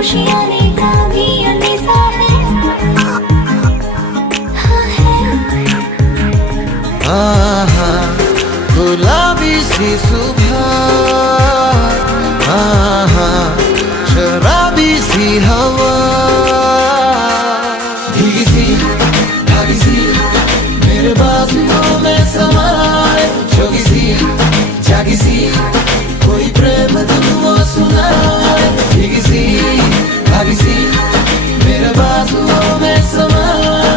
खुशी आने का भी अंदेशा है। हाँ है आहा, गुलाबी सी